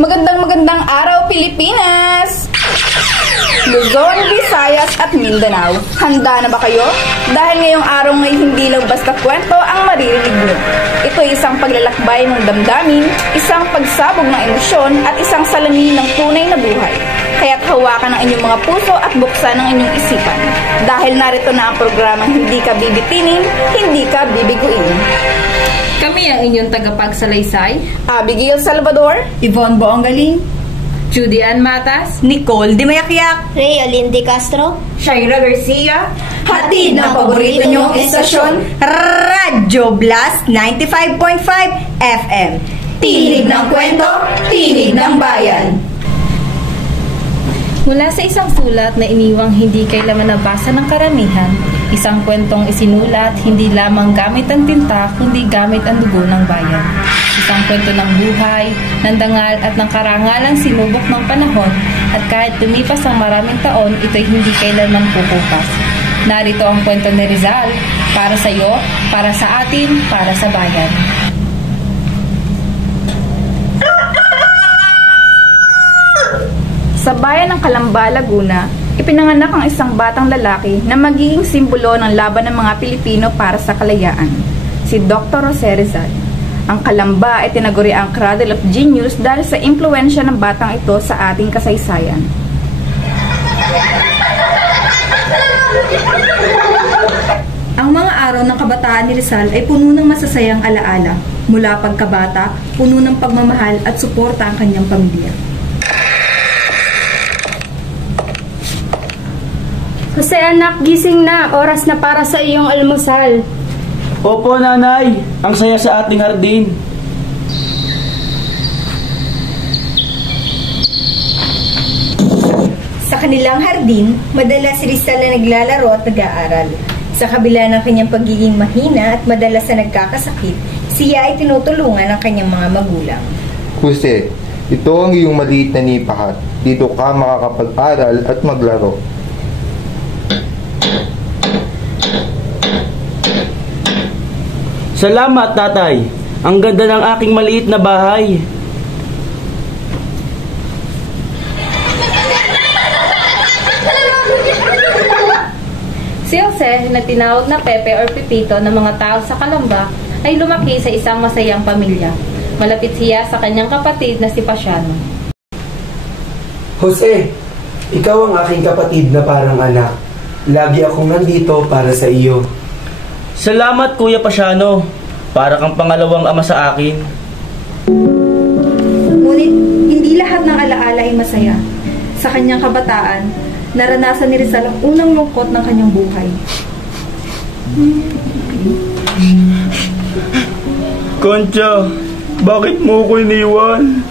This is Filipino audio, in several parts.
Magandang araw, Pilipinas! Luzon, Visayas at Mindanao. Handa na ba kayo? Dahil ngayong araw ay hindi lang basta kwento ang maririnig nyo. Ito ay isang paglalakbay ng damdamin, isang pagsabog ng emosyon at isang salamin ng tunay na buhay. Kaya't hawakan ang inyong mga puso at buksan ang inyong isipan. Dahil narito na ang programang hindi ka bibitinin, hindi ka bibiguin. Kami ang inyong tagapagsalaysay, Abigail Salvador, Yvonne Boongaling, Judy Ann Matas, Nicole Di Mayakiak, Ray Olinde Castro, Shaira Garcia, hatid ng paborito nyong estasyon, Radyo Blast 95.5 FM. tinig ng kwento, tinig ng bayan. mula sa isang sulat na iniwang hindi kailanman nabasa ng karamihan, isang kwentong isinulat hindi lamang gamit ang tinta kundi gamit ang dugo ng bayan. Isang kwento ng buhay, ng dangal at ng karangalang sinubok ng panahon at kahit lumipas ang maraming taon, ito'y hindi kailanman pupupas. Narito ang kwento ni Rizal, para sa iyo, para sa atin, para sa bayan. Sa bayan ng Calamba, Laguna, ipinanganak ang isang batang lalaki na magiging simbolo ng laban ng mga Pilipino para sa kalayaan, si Dr. Jose Rizal. Ang Calamba ay tinaguri ang Cradle of Genius dahil sa impluwensya ng batang ito sa ating kasaysayan. Ang mga araw ng kabataan ni Rizal ay puno ng masasayang alaala. Mula pagkabata, puno ng pagmamahal at suporta ang kanyang pamilya. Jose anak, gising na. Oras na para sa iyong almusal. Opo, nanay. Ang saya sa ating hardin. Sa kanilang hardin, madalas si Rizal na naglalaro at nag-aaral. Sa kabila ng kanyang pagiging mahina at madalas na nagkakasakit, siya ay tinutulungan ng kanyang mga magulang. Jose, ito ang iyong maliit na nipahat. Dito ka makakapag-aral at maglaro. Salamat, tatay. Ang ganda ng aking maliit na bahay. Si Jose, na tinawag na Pepe or Pipito ng mga tao sa Calamba, ay lumaki sa isang masayang pamilya. Malapit siya sa kanyang kapatid na si Pasiano. Jose, ikaw ang aking kapatid na parang anak. Lagi akong nandito para sa iyo. Salamat, Kuya Pasiano. Para kang pangalawang ama sa akin. Ngunit, hindi lahat ng alaala ay masaya. Sa kanyang kabataan, naranasan ni Rizal ang unang lungkot ng kanyang buhay. Concha, bakit mo ko iniwan?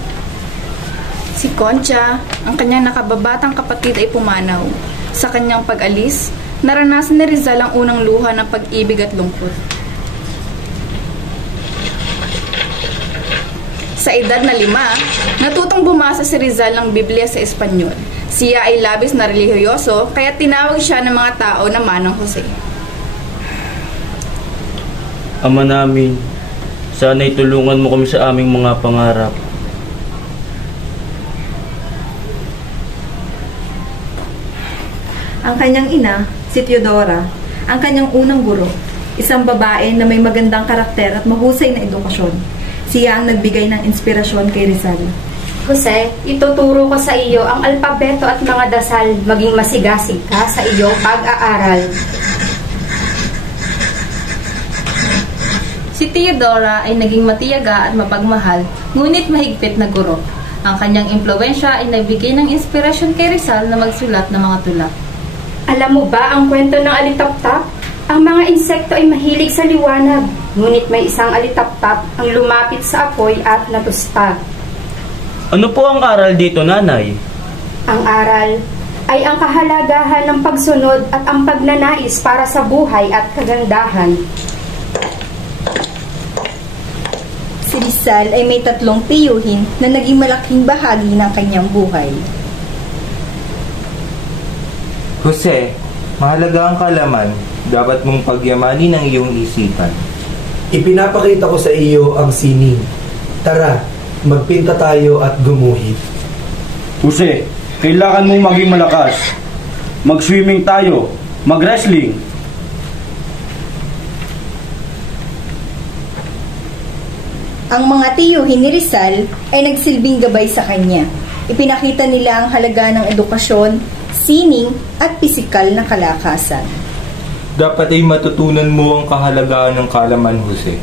Si Concha, ang kanyang nakababatang kapatid ay pumanaw. Sa kanyang pag-alis, naranasan ni Rizal ang unang luha ng pag-ibig at lungkot. Sa edad na 5, natutong bumasa si Rizal ng Biblia sa Espanyol. Siya ay labis na relihiyoso, kaya tinawag siya ng mga tao na Manang Jose. Ama namin, sana'y tulungan mo kami sa aming mga pangarap. Ang kanyang ina, si Teodora, ang kanyang unang guro, isang babae na may magandang karakter at mahusay na edukasyon. Siya ang nagbigay ng inspirasyon kay Rizal. Jose, ituturo ko sa iyo ang alpabeto at mga dasal, maging masigasig ka sa iyong pag-aaral. Si Teodora ay naging matiyaga at mapagmahal, ngunit mahigpit na guro. Ang kanyang impluwensya ay nagbigay ng inspirasyon kay Rizal na magsulat ng mga tula. Alam mo ba ang kwento ng alitaptap? Ang mga insekto ay mahilig sa liwanag, ngunit may isang alitaptap ang lumapit sa apoy at natusta. Ano po ang aral dito, nanay? Ang aral ay ang kahalagahan ng pagsunod at ang pagnanais para sa buhay at kagandahan. Si Rizal ay may 3 tiyuhin na naging malaking bahagi ng kanyang buhay. Jose, mahalaga ang kalaman. Dapat mong pagyamanin ang iyong isipan. Ipinapakita ko sa iyo ang sining. Tara, magpinta tayo at gumuhit. Jose, kailangan mong maging malakas. Mag-swimming tayo. Mag-wrestling. Ang mga tiyuhin ni Rizal ay nagsilbing gabay sa kanya. Ipinakita nila ang halaga ng edukasyon, sining at pisikal na kalakasan. Dapat ay matutunan mo ang kahalagahan ng kaalaman, Jose.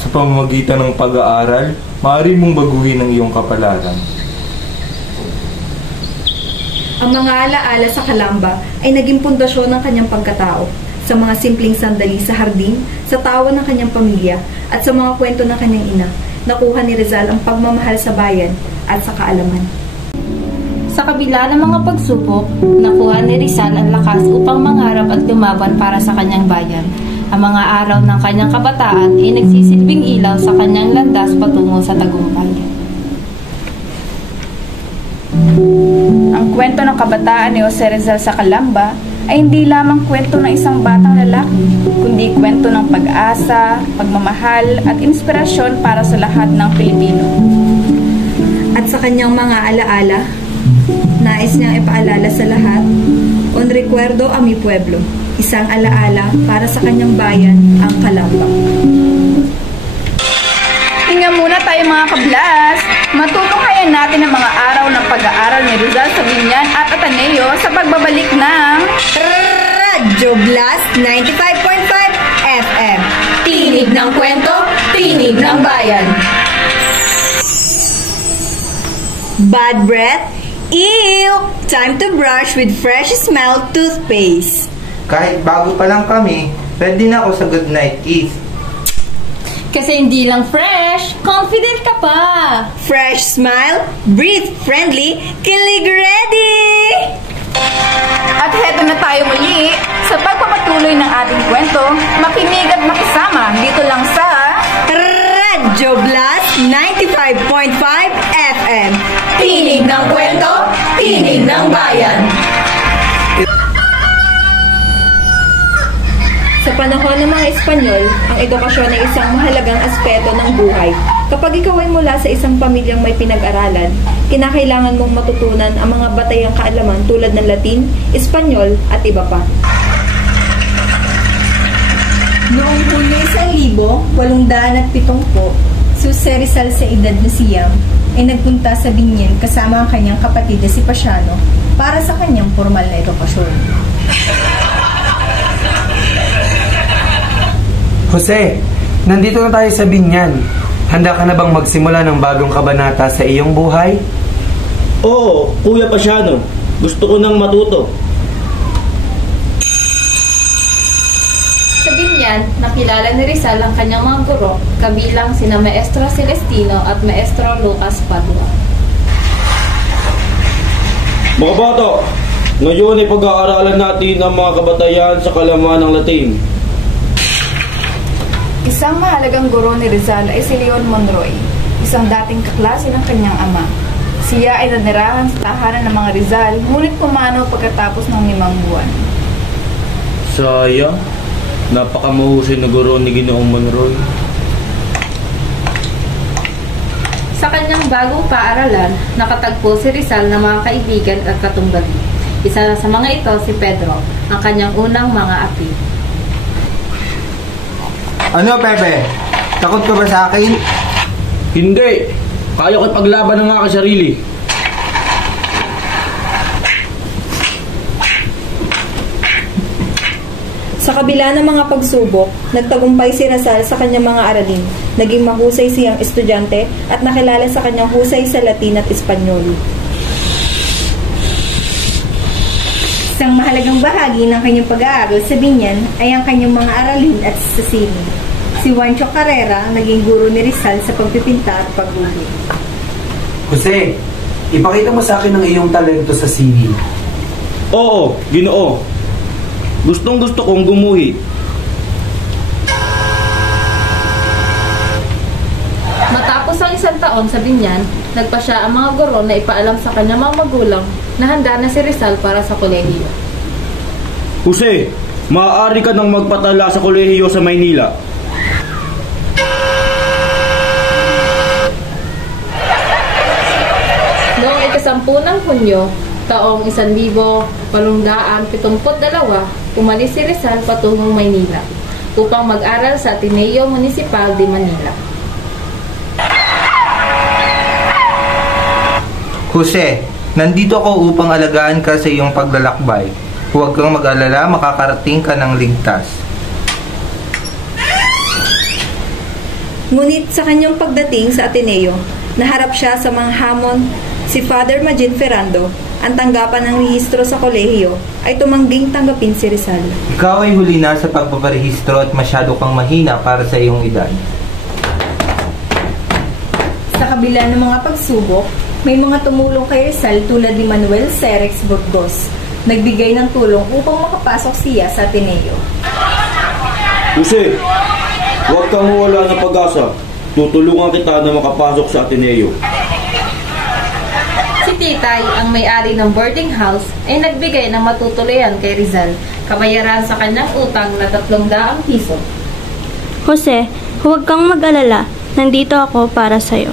Sa pamamagitan ng pag-aaral, maaari mong baguhin ang iyong kapalaran. Ang mga alaala sa Kalamba ay naging pundasyon ng kanyang pagkatao. Sa mga simpleng sandali sa hardin, sa tawa ng kanyang pamilya, at sa mga kwento ng kanyang ina, nakuha ni Rizal ang pagmamahal sa bayan at sa kaalaman. Sa kabila ng mga pagsubok, nakuha ni Rizal ang lakas upang mangarap at lumaban para sa kanyang bayan. Ang mga araw ng kanyang kabataan ay nagsisilbing ilaw sa kanyang landas patungo sa tagumpay. Ang kwento ng kabataan ni Jose Rizal sa Calamba ay hindi lamang kwento ng isang batang lalaki, kundi kwento ng pag-asa, pagmamahal at inspirasyon para sa lahat ng Pilipino. At sa kanyang mga alaala, nais niyang ipaalala sa lahat, un recuerdo a mi pueblo, isang alaala para sa kanyang bayan, ang Calamba. Hinga muna tayo mga kablas. Matutunghayan natin ang mga araw ng pag-aaral ni Rizal sa Binyan at Ateneo sa pagbabalik ng Radyo Blast 95.5 FM. Tinig ng Kwento, Tinig ng Bayan. Bad breath? Ew! Time to brush with fresh smell toothpaste. Kahit bago pa lang kami, ready na ako sa good night kiss. Kasi hindi lang fresh, confident ka pa! Fresh smile, breathe friendly, kilig ready! At heto na tayo muli sa pagpapatuloy ng ating kwento, makinig at makisama dito lang sa Radyo Blast 95.5 FM. Tinig ng Kwento, Tinig ng Bayan. Sa panahon ng mga Espanyol, ang edukasyon ay isang mahalagang aspeto ng buhay. Kapag ikaw ay mula sa isang pamilyang may pinag-aralan, kinakailangan mong matutunan ang mga batayang kaalaman tulad ng Latin, Espanyol at iba pa. Noong Hulyo 1870, si Jose Rizal sa edad na siyam ay nagpunta sa Binyan kasama ang kanyang kapatid na si Pasiano para sa kanyang formal na edukasyon. Jose, nandito na tayo sa Binyan. Handa ka na bang magsimula ng bagong kabanata sa iyong buhay? Oo, Kuya Pasiano. Gusto ko nang matuto. Sa Binyan, nakilala ni Rizal ang kanyang mga guro, kabilang sina Maestro Celestino at Maestro Lucas Padua. Mga bata, ngayon ay pag-aaralan natin ang mga kabatayan sa kalaman ng Latin. Isang mahalagang guro ni Rizal ay si Leon Monroy, isang dating kaklase ng kanyang ama. Siya ay nanirahan sa tahanan ng mga Rizal, ngunit pumanaw pagkatapos ng 5 buwan. Sayang, napakamahusay na guro ni Ginoong Monroy. Sa kanyang bagong paaralan, nakatagpo si Rizal ng mga kaibigan at katumbali. Isa na sa mga ito si Pedro, ang kanyang unang mga api. Ano, Pepe? Takot ka ba sa akin? Hindi! Kaya ko ipaglaban ng aking sarili. Sa kabila ng mga pagsubok, nagtagumpay si Rizal sa kanyang mga aralin. Naging mahusay siyang estudyante at nakilala sa kanyang husay sa Latin at Espanyol. Isang mahalagang bahagi ng kanyang pag-aaral sa Binyan ay ang kanyang mga aralin at sa sining. Si Juancho Carrera naging guro ni Rizal sa pagpipinta at pagguhit. Jose, ipakita mo sa akin ang iyong talento sa sining. Oo, Ginoo. Gustong-gusto kong gumuhit. Matapos ang 1 taon sa Binyan, nagpa siya ang mga guro na ipaalam sa kanyang mga magulang na handa na si Rizal para sa kolehiyo. Jose, maaari ka nang magpatala sa kolehiyo sa Maynila. ika-10 ng Hunyo, taong 1872, umalis si Rizal patungong Maynila upang mag-aral sa Ateneo Municipal de Manila. Jose, nandito ako upang alagaan ka sa iyong paglalakbay. Huwag kang mag-alala, makakarating ka ng ligtas. Ngunit sa kanyang pagdating sa Ateneo, naharap siya sa mga hamon. Si Father Magin Ferrando, ang tanggapan ng rehistro sa kolehiyo, ay tumangging tanggapin si Rizal. Ikaw ay huli na sa pagpaparehistro at masyado kang mahina para sa iyong edad. Sa kabila ng mga pagsubok, may mga tumulong kay Rizal tulad ni Manuel Cerex Burgos. Nagbigay ng tulong upang makapasok siya sa Ateneo. Jose, huwag kang mawala ng pag-asa. Tutulungan kita na makapasok sa Ateneo. Si Titay, ang may-ari ng boarding house, ay nagbigay ng matutuluyan kay Rizal, kabayaran sa kanyang utang na 300 piso. Jose, huwag kang mag-alala. Nandito ako para sa'yo.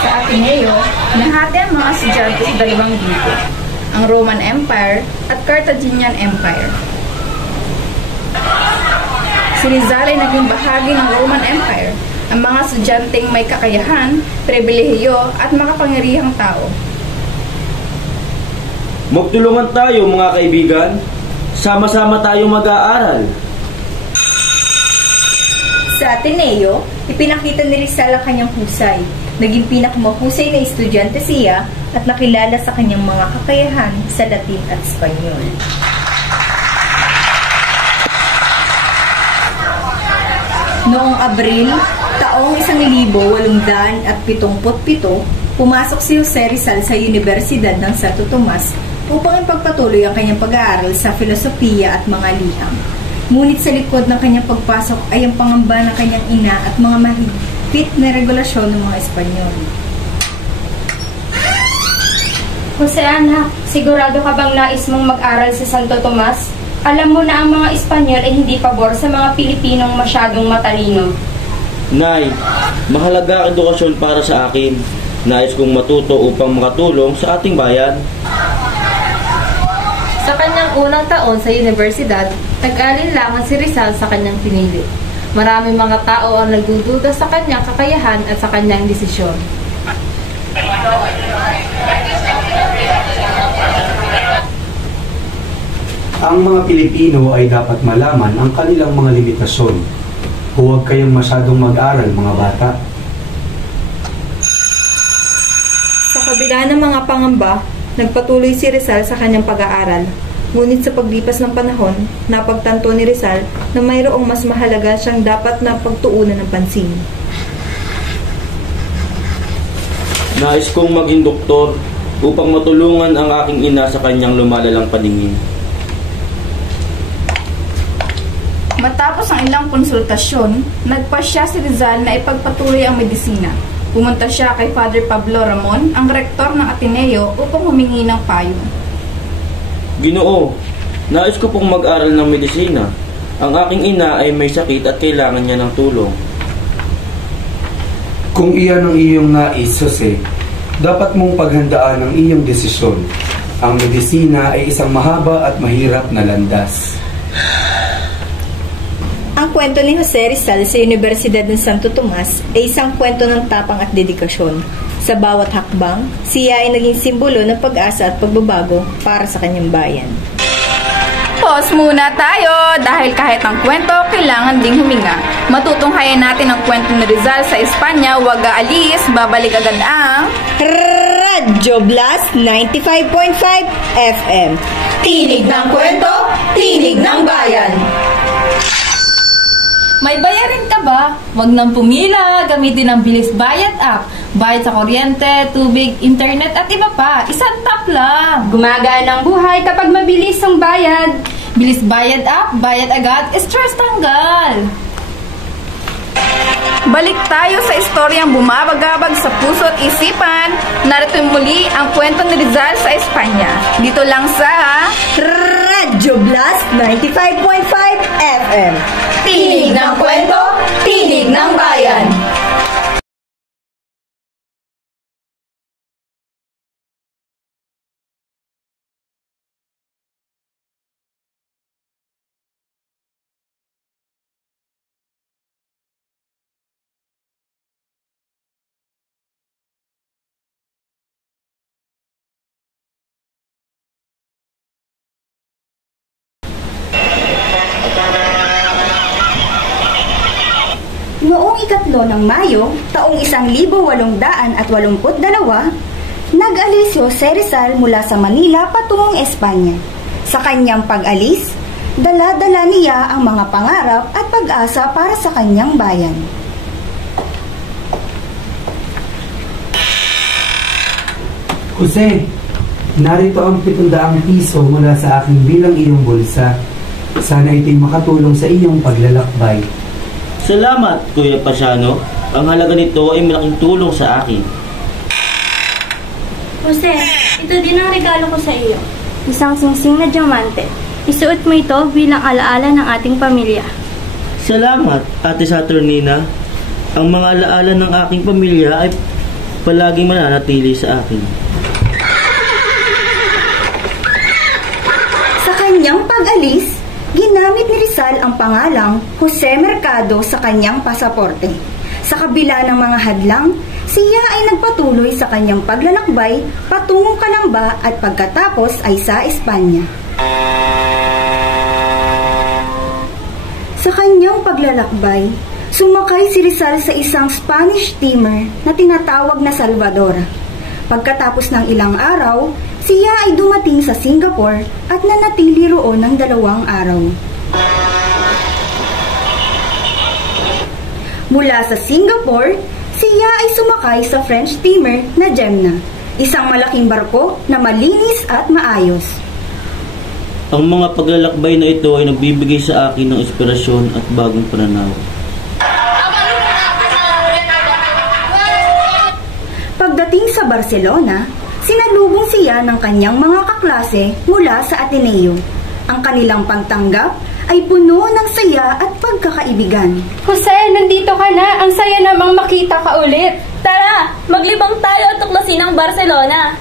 Sa Ateneo, nahati ang mga estudyante sa dalawang grupo, ang Roman Empire at Carthaginian Empire. Si Rizal ay naging bahagi ng Roman Empire, ang mga estudyanteng may kakayahan, pribilehiyo at makapangyarihang tao. Magtulungan tayo mga kaibigan. Sama-sama tayong mag-aaral. Sa Ateneo, ipinakita ni Rizal ang kanyang husay. Naging pinakamahusay na estudyante siya at nakilala sa kanyang mga kakayahan sa Latin at Espanyol. Noong Abril, taong 1877, pumasok si Jose Rizal sa Universidad ng Santo Tomas upang ipagpatuloy ang kanyang pag-aaral sa filosofiya at mga liham. Ngunit sa likod ng kanyang pagpasok ay ang pangamba ng kanyang ina at mga mahigpit na regulasyon ng mga Espanyol. Jose anak, sigurado ka bang nais mong mag-aral sa Santo Tomas? Alam mo na ang mga Espanyol ay hindi pabor sa mga Pilipinong masyadong matalino. Nay, mahalaga ang edukasyon para sa akin. Nais kong matuto upang makatulong sa ating bayan. Sa kanyang unang taon sa universidad, nag-alinlangan si Rizal sa kanyang pinili. Maraming mga tao ang nagdududa sa kanyang kakayahan at sa kanyang desisyon. Ang mga Pilipino ay dapat malaman ang kanilang mga limitasyon. Huwag kayong masyadong mag-aral, mga bata. Sa kabila ng mga pangamba, nagpatuloy si Rizal sa kanyang pag-aaral. Ngunit sa paglipas ng panahon, napagtanto ni Rizal na mayroong mas mahalaga siyang dapat na pagtuunan ng pansin. Nais kong maging doktor upang matulungan ang aking ina sa kanyang lumalalang paningin. Matapos ang ilang konsultasyon, nagpasya si Rizal na ipagpatuloy ang medisina. Pumunta siya kay Father Pablo Ramon, ang rektor ng Ateneo, upang humingi ng payo. Ginoo, nais ko pong mag-aral ng medisina. Ang aking ina ay may sakit at kailangan niya ng tulong. Kung iyan ang iyong nais, Jose, dapat mong paghandaan ang iyong desisyon. Ang medisina ay isang mahaba at mahirap na landas. Ang kwento ni Jose Rizal sa Universidad ng Santo Tomas ay isang kwento ng tapang at dedikasyon. Sa bawat hakbang, siya ay naging simbolo ng pag-asa at pagbabago para sa kanyang bayan. Pause muna tayo dahil kahit ang kwento, kailangan ding huminga. Matutunghayan natin ang kwento ni Rizal sa Espanya, huwag aalis, babalik agad ang Radyo Blast 95.5 FM. Tinig ng kwento, tinig ng bayan. May bayarin ka ba? Huwag nang pumila, gamitin ang Bilis Bayad app. Bayad sa kuryente, tubig, internet at iba pa. Isang tap lang. Gumagaan ang buhay kapag mabilis ang bayad. Bilis Bayad app, bayad agad, stress tanggal. Balik tayo sa istoryang bumabagabag sa puso at isipan. Narito muli ang kwento ni Rizal sa Espanya. Dito lang sa Radyo Blast 95.5 FM. Tinig ng kwento, tinig ng bayan. ng Mayo, taong 1882, nag-alis si Jose Rizal mula sa Manila patungong Espanya. Sa kanyang pag-alis, dala-dala niya ang mga pangarap at pag-asa para sa kanyang bayan. Jose, narito ang 700 piso mula sa aking bilang iyong bulsa. Sana ito'y makatulong sa iyong paglalakbay. Salamat, Kuya Pasiano. Ang halaga nito ay malaking tulong sa akin. Jose, ito din ang regalo ko sa iyo. Isang singsing na diamante. Isuot mo ito bilang alaala ng ating pamilya. Salamat, Ate Saturnina. Ang mga alaala ng aking pamilya ay palaging mananatili sa akin. Sa kanyang pag-alis, ginamit ni Rizal ang pangalang Jose Mercado sa kanyang pasaporte. Sa kabila ng mga hadlang, siya ay nagpatuloy sa kanyang paglalakbay patungong Calamba at pagkatapos ay sa Espanya. Sa kanyang paglalakbay, sumakay si Rizal sa isang Spanish steamer na tinatawag na Salvador. Pagkatapos ng ilang araw, siya ay dumating sa Singapore at nanatili roon ng 2 araw. Mula sa Singapore, siya ay sumakay sa French steamer na Gemna, isang malaking barko na malinis at maayos. Ang mga paglalakbay na ito ay nagbibigay sa akin ng inspirasyon at bagong pananaw. Pagdating sa Barcelona, sinalubong siya ng kanyang mga kaklase mula sa Ateneo. Ang kanilang pagtanggap ay puno ng saya at pagkakaibigan. Jose, nandito ka na. Ang saya namang makita ka ulit. Tara, maglibang tayo at tuklasin ang Barcelona.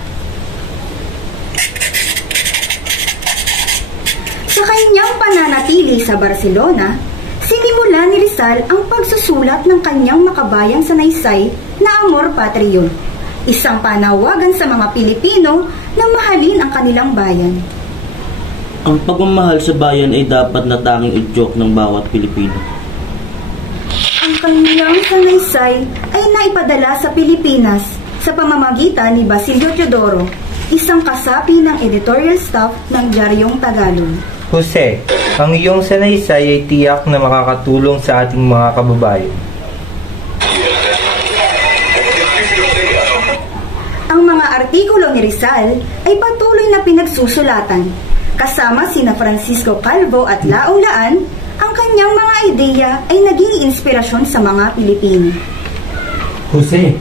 Sa kanyang pananatili sa Barcelona, sinimula ni Rizal ang pagsusulat ng kanyang makabayang sanaysay na Amor Patrio, isang panawagan sa mga Pilipino na mahalin ang kanilang bayan. Ang pagmamahal sa bayan ay dapat na tanging udyok ng bawat Pilipino. Ang kanyang sanaysay ay naipadala sa Pilipinas sa pamamagitan ni Basilio Teodoro, isang kasapi ng editorial staff ng Diaryong Tagalog. Jose, ang iyong sanaysay ay tiyak na makakatulong sa ating mga kababayan. Ang mga artikulo ni Rizal ay patuloy na pinagsusulatan. Kasama sina Francisco Calvo at Laong Laan, ang kanyang mga ideya ay naging inspirasyon sa mga Pilipino. Jose,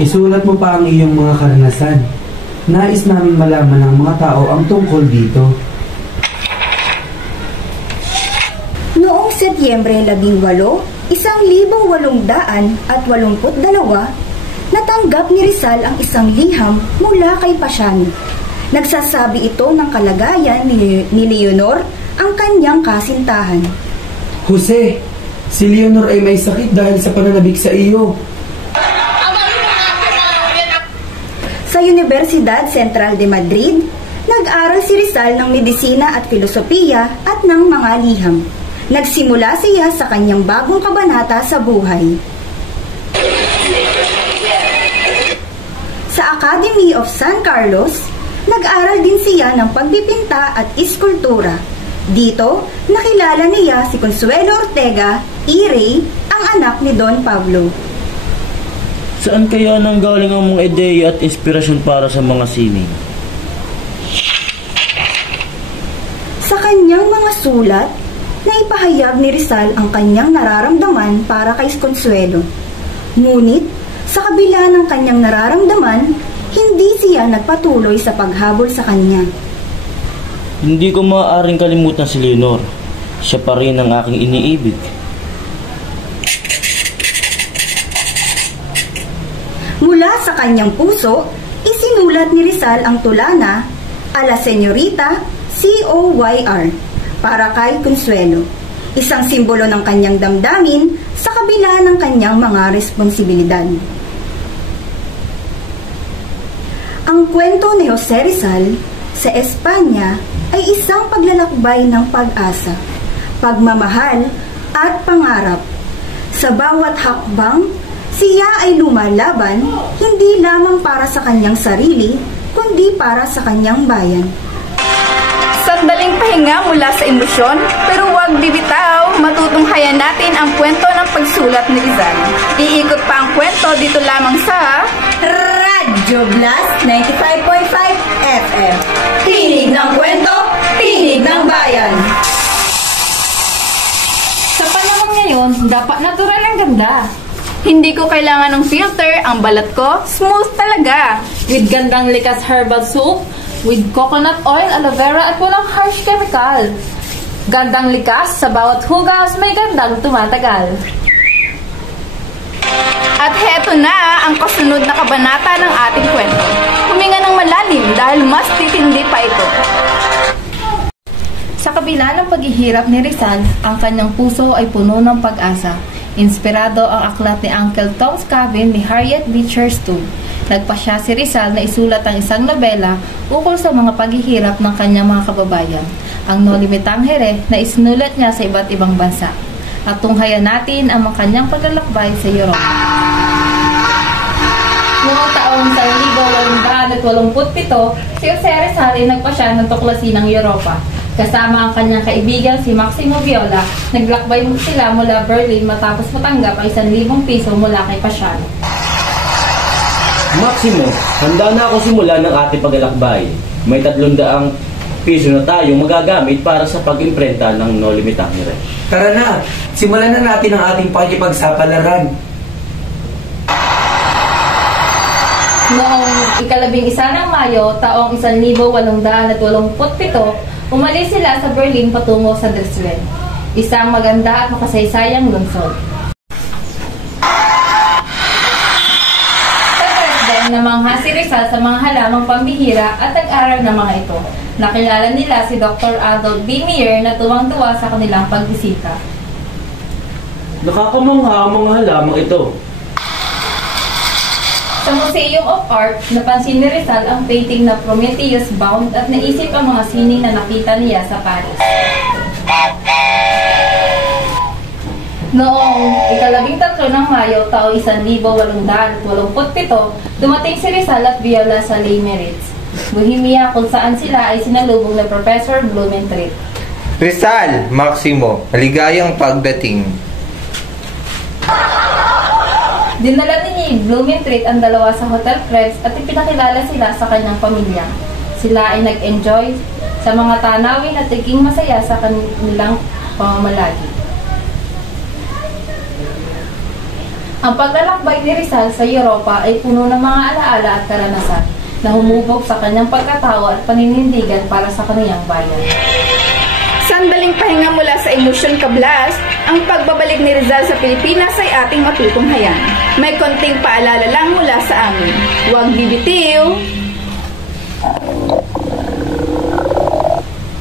isulat mo pa ang iyong mga karanasan. Nais namin malaman ng mga tao ang tungkol dito. Noong Setyembre 18, 1882, natanggap ni Rizal ang isang liham mula kay Pasiano. Nagsasabi ito ng kalagayan ni Leonor, ang kanyang kasintahan. Jose, si Leonor ay may sakit dahil sa pananabik sa iyo. Sa Universidad Central de Madrid, nag-aral si Rizal ng medisina at filosofiya at ng mga liham. Nagsimula siya sa kanyang bagong kabanata sa buhay. Sa Academy of San Carlos, nag-aral din siya ng pagpipinta at iskultura. Dito, nakilala niya si Consuelo Ortega y Rey, ang anak ni Don Pablo. Saan kaya nanggaling ang mga ideya at inspirasyon para sa mga sining? Sa kanyang mga sulat, naipahayag ni Rizal ang kanyang nararamdaman para kay Consuelo. Ngunit, sa kabila ng kanyang nararamdaman, hindi siya nagpatuloy sa paghabol sa kanya. Hindi ko maaaring kalimutan si Leonor. Siya pa rin ang aking iniibig. Mula sa kanyang puso, isinulat ni Rizal ang tula na A la Señorita COYR para kay Consuelo, isang simbolo ng kanyang damdamin sa kabila ng kanyang mga responsibilidad. Ang kwento ni Jose Rizal sa Espanya ay isang paglalakbay ng pag-asa, pagmamahal at pangarap. Sa bawat hakbang, siya ay lumalaban hindi lamang para sa kanyang sarili, kundi para sa kanyang bayan. Sandaling pahinga mula sa emosyon, pero huwag bibitaw, matutunghayan natin ang kwento ng pagsulat ni Rizal. Iikot pa ang kwento dito lamang sa Radyo Blast 95.5 FM. Tinig ng kwento, tinig ng bayan. Sa panahon ngayon, dapat natural ang ganda. Hindi ko kailangan ng filter, ang balat ko, smooth talaga. With gandang likas herbal soap, with coconut oil, aloe vera at walang harsh chemical. Gandang likas, sa bawat hugas may gandang tumatagal. At heto na ang kasunod na kabanata ng ating kwento. Huminga ng malalim dahil mas titindi pa ito. Sa kabila ng paghihirap ni Rizal, ang kanyang puso ay puno ng pag-asa. Inspirado ang aklat ni Uncle Tom's Cabin ni Harriet Beecher Stowe. Nagpasya si Rizal na isulat ang isang nobela ukol sa mga paghihirap ng kanyang mga kababayan, ang Noli Me Tangere, na isinulat niya sa iba't ibang bansa. At tunghayan natin ang kanyang paglalakbay sa Europa. Noong taong 1887, si Jose Rizal ay nagpasya ng tuklasin ng Europa. Kasama ang kanyang kaibigan si Maximo Viola, naglakbay sila mula Berlin matapos matanggap ang 1,000 piso mula kay Pasiano. Maximo, handa na ako simulan ng ating paglalakbay. May 300 piso na tayong magagamit para sa pag-imprenta ng Noli Me Tangere. Tara na, simulan na natin ang ating pakikipagsapalaran. Noong 11 ng Mayo, taong 1887, umalis sila sa Berlin patungo sa Dresden, isang maganda at makasaysayang lungsod. Sa Dresden, namangha si Rizal sa mga halamang pambihira at nag-aral ng mga ito. Nakilala nila si Dr. Adolf B. Meyer na tuwang-tuwa sa kanilang pagbisita. Nakakamangha ang mga halamang ito. Sa Museum of Art, napansin ni Rizal ang painting na Prometheus Bound at naisip ang mga sining na nakita niya sa Paris. Noong 13 ng Mayo, taong 1887, dumating si Rizal at Viola sa Les Meurices, Bohemia, kung saan sila ay sinalubong ng Professor Blumentritt. Rizal, Maximo, maligayang pagdating. Dinala ni Blumentritt ang dalawa sa Hotel Krebs at ipinakilala sila sa kanyang pamilya. Sila ay nag-enjoy sa mga tanawin at naging masaya sa kanilang pamamalagi. Ang paglalakbay ni Rizal sa Europa ay puno ng mga alaala at karanasan na humubog sa kanyang pagkatao at paninindigan para sa kanyang bayan. Sandaling pahinga mula sa emosyon kablas, ang pagbabalik ni Rizal sa Pilipinas ay ating matutunghayan. May konting paalala lang mula sa amin. Huwag bibitiw!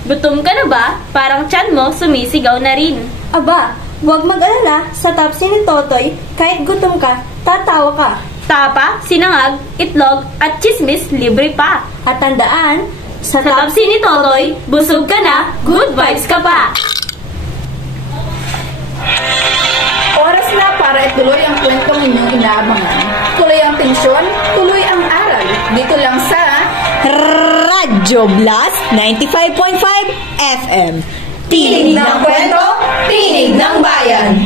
Gutom ka na ba? Parang tiyan mo sumisigaw na rin. Aba, huwag mag-alala. Sa tapsi ni Totoy, kahit gutom ka, tatawa ka. Tapa, sinangag, itlog, at chismis libre pa. At tandaan, sa tapsi ni Totoy, busog ka na, good vibes ka pa. Oras na para ituloy ang kwentong inyong inaabangan. Tuloy ang tensyon, tuloy ang aral. Dito lang sa Radyo Blast 95.5 FM. Tinig ng kwento, tinig ng bayan.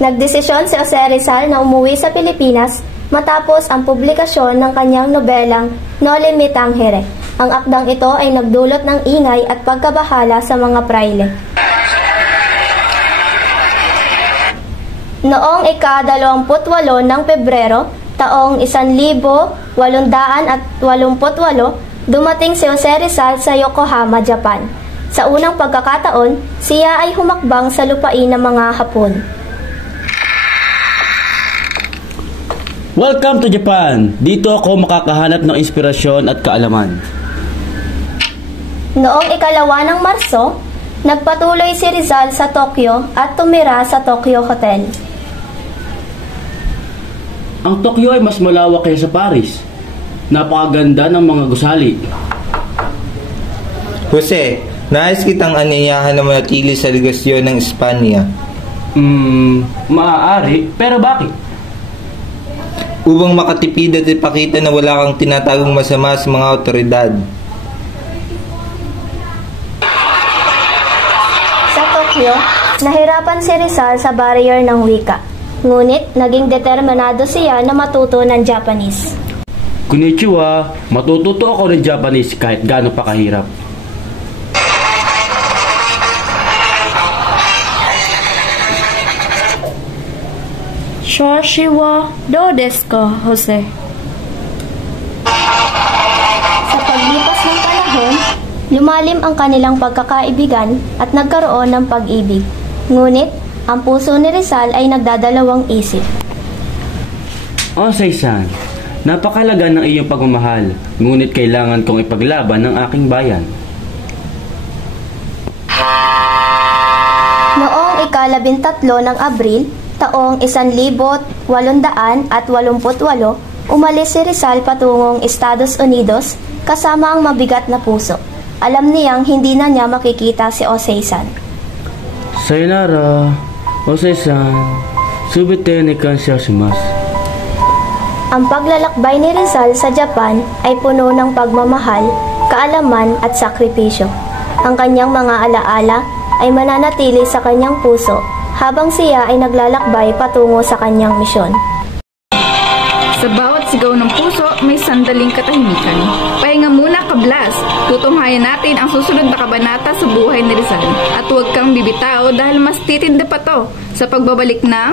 Nagdesisyon si Jose Rizal na umuwi sa Pilipinas matapos ang publikasyon ng kanyang nobelang Noli Me Tangere. Ang akdang ito ay nagdulot ng ingay at pagkabahala sa mga praile. Noong ika-28 ng Pebrero, taong 1888, dumating si Jose Rizal sa Yokohama, Japan. Sa unang pagkakataon, siya ay humakbang sa lupain ng mga Hapon. Welcome to Japan! Dito ako makakahanap ng inspirasyon at kaalaman. Noong ika-2 ng Marso, nagpatuloy si Rizal sa Tokyo at tumira sa Tokyo Hotel. Ang Tokyo ay mas malawak kaysa sa Paris. Napakaganda ng mga gusali. Jose, nais kitang anyayahan na manatili sa legasyon ng Espanya. Maaari, pero bakit? Upang makatipid at ipakita na wala kang tinatagong masama sa mga otoridad. Sa Tokyo, nahirapan si Rizal sa barrier ng wika. Ngunit naging determinado siya na matuto ng Japanese. Konnichiwa, matututo ako ng Japanese kahit gaano pa kahirap. Shoshiwa do desu ka, Jose? Sa paglipas ng panahon, lumalim ang kanilang pagkakaibigan at nagkaroon ng pag-ibig. Ngunit, ang puso ni Rizal ay nagdadalawang isip. Osei-san, napakalaga ng iyong pagmamahal, ngunit kailangan kong ipaglaban ng aking bayan. Noong ika-13 ng Abril, taong 1888, umalis si Rizal patungong Estados Unidos kasama ang mabigat na puso. Alam niyang hindi na niya makikita si Osei-san. Sayonara, Osei-san, subite ni kansiyashimasu. Ang paglalakbay ni Rizal sa Japan ay puno ng pagmamahal, kaalaman at sakripisyo. Ang kanyang mga alaala ay mananatili sa kanyang puso habang siya ay naglalakbay patungo sa kanyang misyon. Sa bawat sigaw ng puso, may sandaling katahimikan. Pahinga muna, kablas. Tutunghayan natin ang susunod na kabanata sa buhay ni Rizal. At huwag kang bibitaw dahil mas titinda pa to sa pagbabalik ng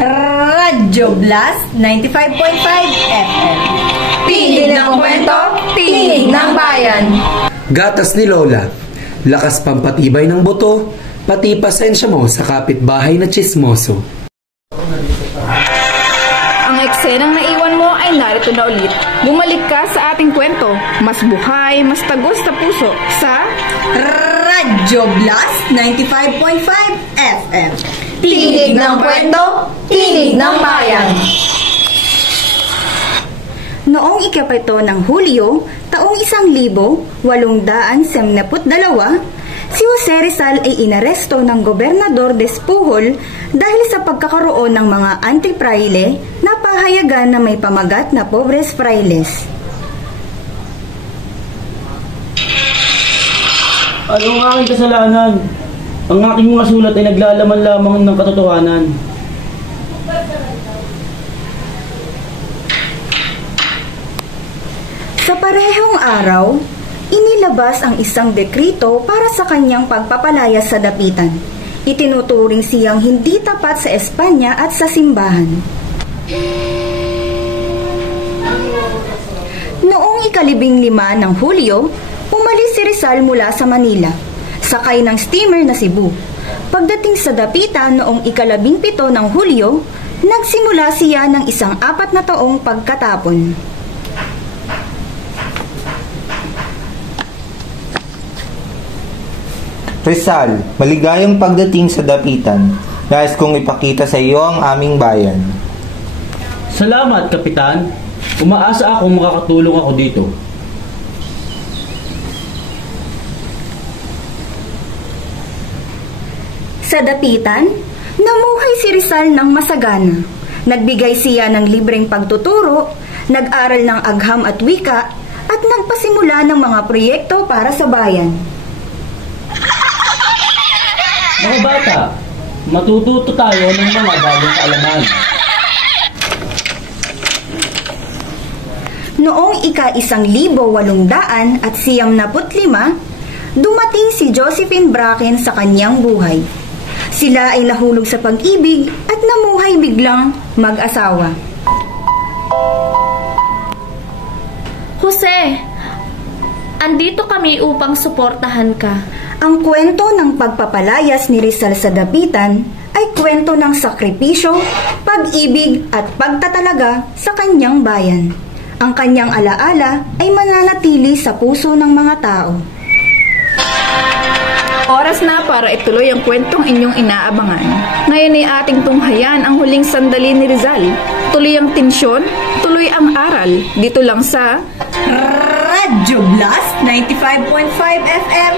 Radyo Blast 95.5 FM. Tinig ng kwento, tinig ng bayan. Gatas ni Lola, lakas pampatibay ng buto, pati pasensya mo sa kapitbahay na tsismoso. Ang eksenang naiwan mo ay narito na ulit. Bumalik ka sa ating kwento. Mas buhay, mas tagos sa puso sa Radyo Blast 95.5 FM. Tinig ng kwento, tinig ng bayan. Noong ika-7 ng Hulyo, taong 1872, si Jose Rizal ay inaresto ng Gobernador Despujol dahil sa pagkakaroon ng mga anti-fraile na pahayagan na may pamagat na pobres frailes. Ano ang aking kasalanan? Ang aking mga sulat ay naglalaman lamang ng katotohanan. Sa parehong araw, inilabas ang isang dekrito para sa kanyang pagpapalaya sa dapitan. Itinuturing siyang hindi tapat sa Espanya at sa simbahan. Noong ika-15 ng Hulyo, umalis si Rizal mula sa Manila, sakay ng steamer na Cebu. Pagdating sa dapitan noong ika-17 ng Hulyo, nagsimula siya ng isang 4 na taong pagkatapon. Rizal, maligayang pagdating sa dapitan. Nais kong ipakita sa iyo ang aming bayan. Salamat, Kapitan. Umaasa akong makakatulong ako dito. Sa dapitan, namuhay si Rizal ng masagana. Nagbigay siya ng libreng pagtuturo, nag-aral ng agham at wika, at nagpasimula ng mga proyekto para sa bayan. Mga bata, matututo tayo ng mga bagong kaalaman. Noong ika-1895, dumating si Josephine Bracken sa kanyang buhay. Sila ay nahulog sa pag-ibig at namuhay biglang mag-asawa. Jose, andito kami upang suportahan ka. Ang kwento ng pagpapalayas ni Rizal sa dapitan ay kwento ng sakripisyo, pag-ibig at pagtatalaga sa kanyang bayan. Ang kanyang alaala ay mananatili sa puso ng mga tao. Oras na para ituloy ang kwentong inyong inaabangan. Ngayon ay ating tunghayan ang huling sandali ni Rizal. Tuloy ang tensyon, tuloy ang aral. Dito lang sa Radyo Blast 95.5 FM.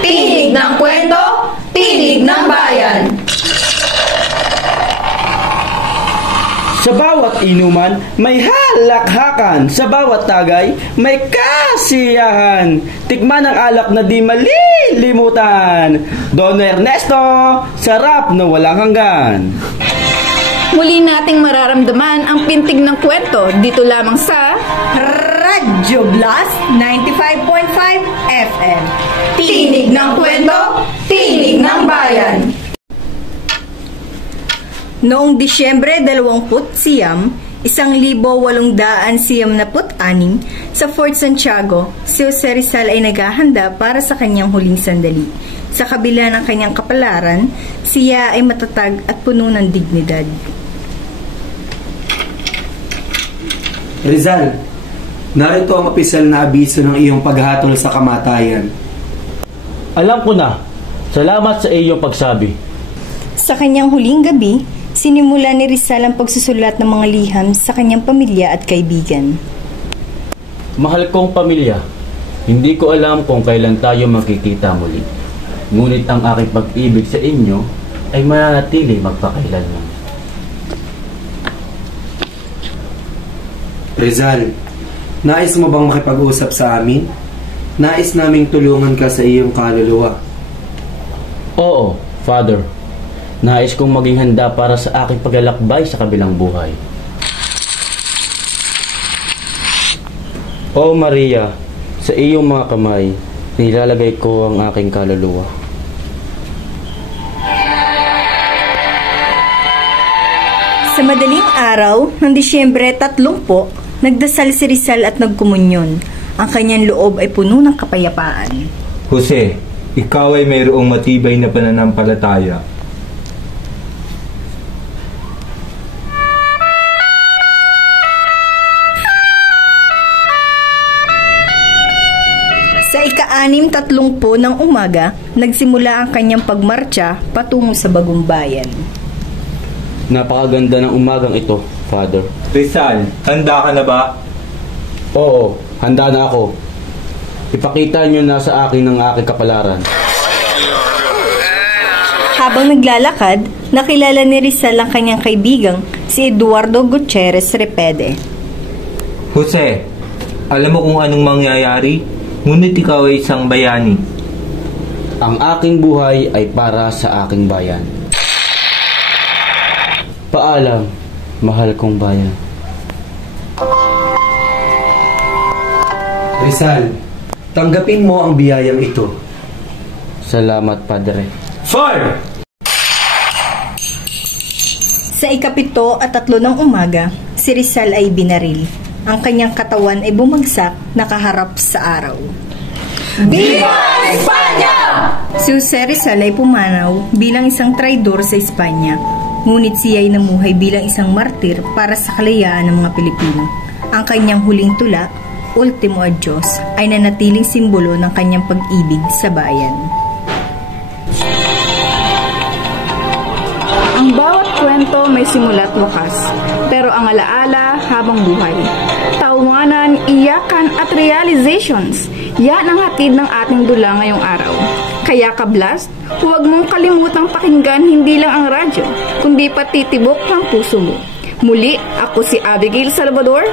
Tinig ng kwento, tinig ng bayan. Sa bawat inuman, may halakhakan. Sa bawat tagay, may kasiyahan. Tikman ang alak na di malilimutan. Don Ernesto, sarap na walang hanggan. Muli nating mararamdaman ang pintig ng kwento dito lamang sa Radyo Blast 95.5 FM. Tinig ng Kwento, Tinig ng Bayan. Noong Disyembre 20 1866 sa Fort Santiago, si Jose Rizal ay naghahanda para sa kanyang huling sandali. Sa kabila ng kanyang kapalaran, siya ay matatag at puno ng dignidad. Rizal, narito ang opisyal na abiso ng iyong paghatol sa kamatayan. Alam ko na. Salamat sa iyong pagsabi. Sa kanyang huling gabi, sinimula ni Rizal ang pagsusulat ng mga liham sa kanyang pamilya at kaibigan. Mahal kong pamilya, hindi ko alam kung kailan tayo magkikita muli. Ngunit ang aking pag-ibig sa inyo ay mananatili magpakailanman. Rizal, nais mo bang makipag-usap sa amin? Nais naming tulungan ka sa iyong kaluluwa. Oo, Father. Nais kong maging handa para sa aking paglalakbay sa kabilang buhay. O Maria, sa iyong mga kamay, nilalagay ko ang aking kaluluwa. Sa madaling araw ng Disyembre 30, nagdasal si Rizal at nagkomunyon. Ang kanyang loob ay puno ng kapayapaan. Jose, ikaw ay mayroong matibay na pananampalataya. Sa ika-6:30 ng umaga, nagsimula ang kanyang pagmarcha patungo sa Bagong Bayan. Napakaganda ng umagang ito, Father. Rizal, handa ka na ba? Oo, handa na ako. Ipakita niyo na sa akin ang aking kapalaran. Habang naglalakad, nakilala ni Rizal ang kanyang kaibigang si Eduardo Gutierrez Repede. Jose, alam mo kung anong mangyayari? Ngunit ikaw ay isang bayani. Ang aking buhay ay para sa aking bayan. Paalam, mahal kong bayan. Rizal, tanggapin mo ang biyayang ito. Salamat, Padre. Fire! Sa ika-7:03 ng umaga, si Rizal ay binaril. Ang kanyang katawan ay bumagsak nakaharap sa araw. Viva España! Si Jose Rizal ay pumanaw bilang isang traidor sa Espanya, ngunit siya ay namuhay bilang isang martir para sa kalayaan ng mga Pilipino. Ang kanyang huling tula, Ultimo Adios, ay nanatiling simbolo ng kanyang pag-ibig sa bayan. Ang bawat kwento may simula at wakas, pero ang alaala habang buhay. Tawanan, iyakan at realizations, yan ang hatid ng ating dula ngayong araw. Kaya ka-blast, huwag mong kalimutang pakinggan hindi lang ang radyo, kundi pati tibok ng puso mo. Muli, ako si Abigail Salvador,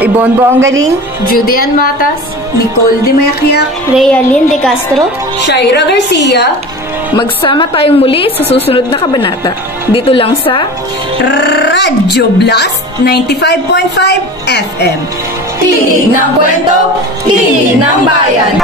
Ibon Galing, Judy Ann Matas, Nicole de Mayakiak, Realin de Castro, Shaira Garcia. magsama tayong muli sa susunod na kabanata. Dito lang sa Radyo Blast 95.5 FM. Tinig ng Kwento, Tinig ng Bayan.